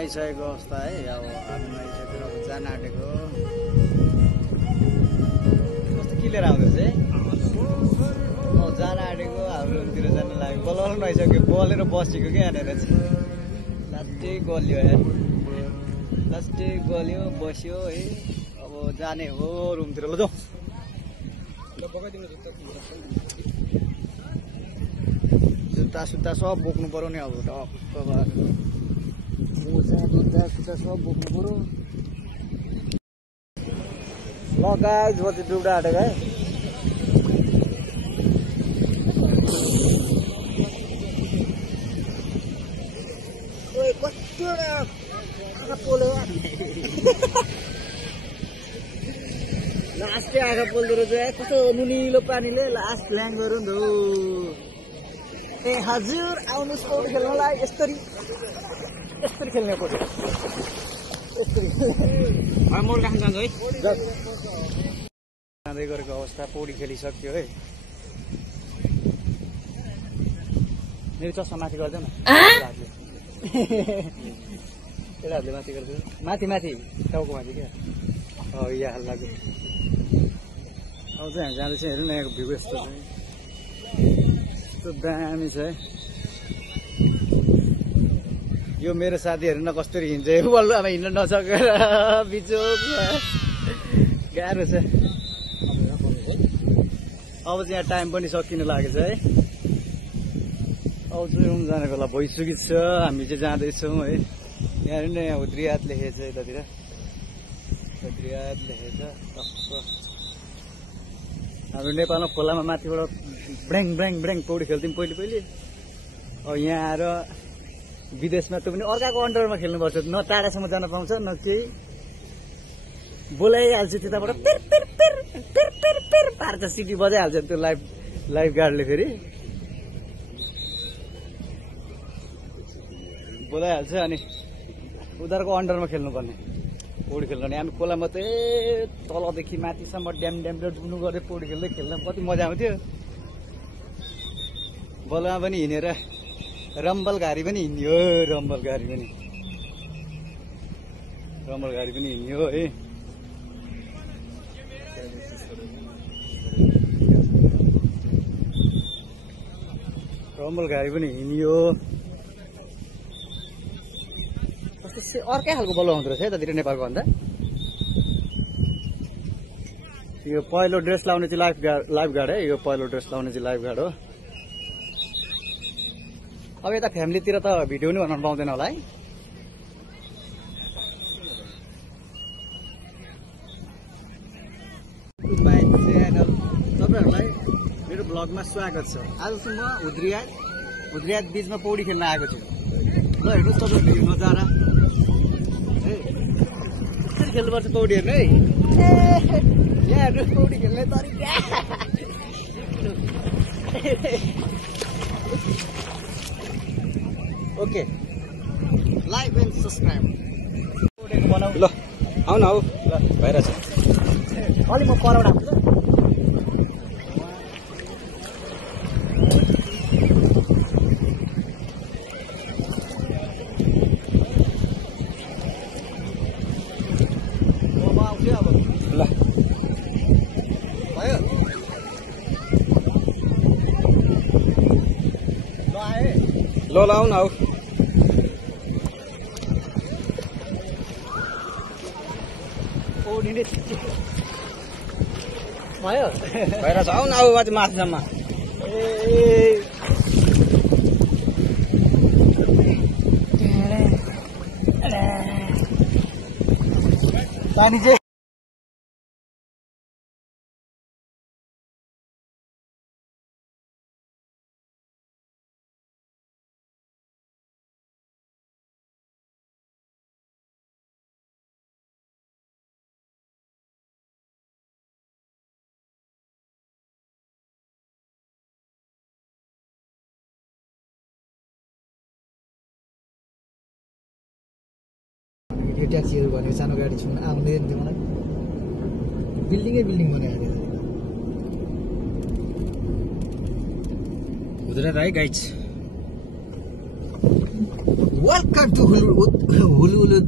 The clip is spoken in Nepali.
नुहाइसकेको अवस्था है। अब हामी नुहाइसकेर अब जान आँटेको। कस्तो किलेर आउँदैछ है। जान आँटेको हाम्रो रुमतिर जान लाग्यो। बल्ल नुहाइसक्यो, बलेर बसेको क्या यहाँनिर चाहिँ। लास्टै गल्यो यार, लास्टै गल्यो बस्यो है। अब जाने हो रुमतिर। ल जाउँ। जुत्ता सुत्ता सब बोक्नु पर्यो नि अब टक्क भएर। मोजा जुत्ता सुत्ता सब बोक्नु पर्यो। ल गाइस म चाहिँ डुब्डा आँटेको है। कतिवटा आँखा पोल्यो लास्टै आँखा पोल्दो रहेछ। कस्तो नुनिलो पानीले लास्ट ल्याङ गरौँ नि त। ए हजुर आउनुहोस् पौडी खेल्नलाई। यस्तरी यस्तरी खेल्ने पौडी, यस्तरी मोड राख्न जान्छ है। जाँदै गरेको अवस्था, पौडी खेलिसक्यो है। मेरो चस्मा माथि गरिदेऊ न। केटाहरूले माथि गरिदियो। माथि माथि टाउको माथि क्या। यहाँ लाग्यो। अब चाहिँ हामी जाँदैछ। हेर्नु न यहाँको भ्यू यस्तो छ, यस्तो दामी छ है। यो मेरो साथीहरू न कसरी हिँड्छ बल्ल। अब हिँड्न नसकेर बिचोकमा गाह्रो छ। अब चाहिँ यहाँ टाइम पनि सकिन लागेछ है। अब चाहिँ रुम जाने बेला भइसकेको छ। हामी चाहिँ जाँदैछौँ है। यहाँ हेर्नु न, यहाँ उद्रियात लेखेको छ यतातिर, उद्रियात लेखेको छ टक्क। हाम्रो नेपालमा खोलामा माथिबाट ब्याङ ब्याङ ब्याङ पौडी खेल्थ्यौँ पहिले पहिले। अब यहाँ आएर विदेशमा त पनि अर्काको अन्डरमा खेल्नुपर्छ। न टाढासम्म जान पाउँछ न केही, बोलाइहाल्छ त्यताबाट पिर पिर पिर पिर पिर पिर पार्छ, सिटी बजाइहाल्छ त्यो लाइफ गार्डले। फेरि बोलाइहाल्छ अनि उनीहरूको अन्डरमा खेल्नुपर्ने पौडी खेल्नु। अनि हामी खोला मात्रै तलदेखि माथिसम्म ड्याम ड्यामले डुब्नु गऱ्यो पौडी खेल्दै। खेल्न कति मजा आउँथ्यो। बलमा पनि हिँडेर रम्बल घारी पनि हिँड्यो। रम्बल घारी पनि हिँड्यो है। रम्बल घारी पनि हिँड्यो। अर्कै खालको बल्ल आउँदो रहेछ है यतातिर नेपालको भन्दा। यो पहिलो ड्रेस लाउने चाहिँ लाइफ गार्ड है। यो पहिलो ड्रेस लाउने चाहिँ लाइफ गार्ड हो। अब यता फ्यामिलीतिर त भिडियो नि बनाउनु पाउँदैन होला है। तपाईँहरूलाई मेरो भ्लगमा स्वागत छ। आज चाहिँ म उद्रियात बीचमा पौडी खेल्न आएको छु। ल हेर्नुहोस् तपाईँहरूले यो नजारा कसरी खेल्नुपर्छ पौडी हेर्नु है। यहाँ हेर्नुहोस् पौडी खेल्ने तरिका। ओके, लाइक एन्ड सब्सक्राइब बनाऊ। ल आऊ न, आऊ भइरहेछ। अलि म परबाट आउँछु। ल आऊ न, आऊ। भयो भइरहेछ। आऊ न, आऊ माथिसम्म। पानी चाहिँ यो ट्याक्सीहरू भनेको सानो गाडी छुन आउँदैन थियो मलाई। बिल्डिङै बिल्डिङ बनाएर हुँदैन है गाइज। Welcome to Hulu